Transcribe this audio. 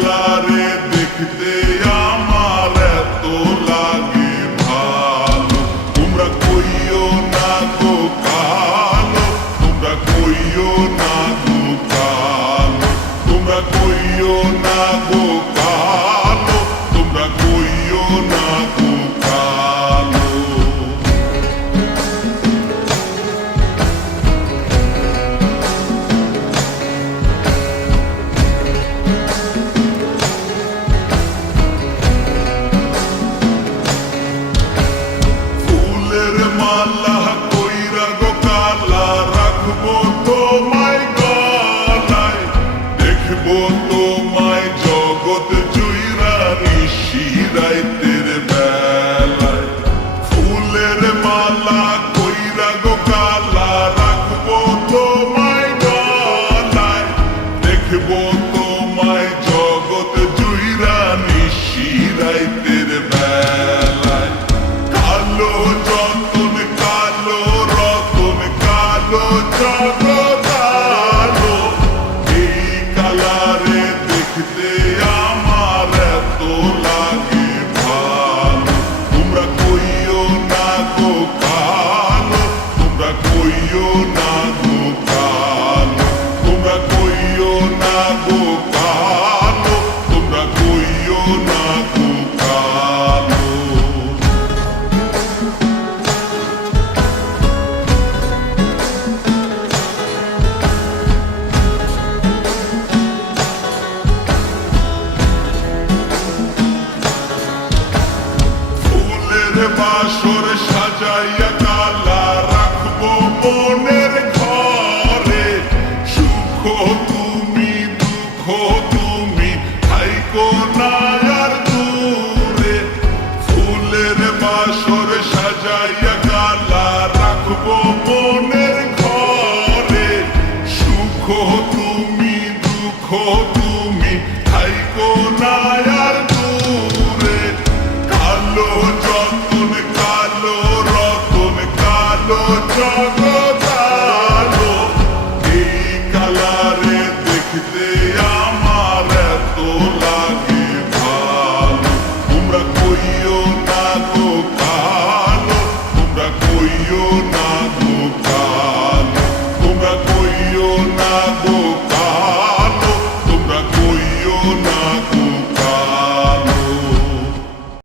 কালারে দেখতে আমার এত লাগে ভালো। তোমরা কইও না গো কালো, তোমরা কইও না গো কালো, তোমরা কইও না গো কালো, তোমরা কইও না গো কালো। ফুলের মালা কইরা গো কালা রাখবো তোমায় গলায়, দেখবো তোমায় জগৎ জুইরা নিশি রাইতের বেলায়। ফুলের মালা কইরা গো কালা রাখবো তোমায় গলায়, দেখবো তোমায় জগৎ জুইরা নিশি রাইতের বেলায়। কালো যতন কালো রতন কালো জগৎ আলো, এই কালারে দেখতে আমার এত লাগে ভালো। তোমরা কইও না গো কালো, তোমরা কইও না গো কালো, তোমরা কইও না গো কালো, তোমরা কইও না গো কালো। ফুলের বাসর সাজাইয়া কালা রাখবো মনের ঘরে, সুখ তুমি দুঃখ তুমি থাইকো না আর দূরে। ফুলের বাসর সাজাইয়া কালা রাখবো মনের ঘরে, সুখ তুমি দুঃখ তুমি থাইকো না আর দূরে। কালো যতন কালো রতন কালো জগৎ আলো, এই কালারে দেখতে আমার এত লাগে ভালো। তোমরা কইও না গো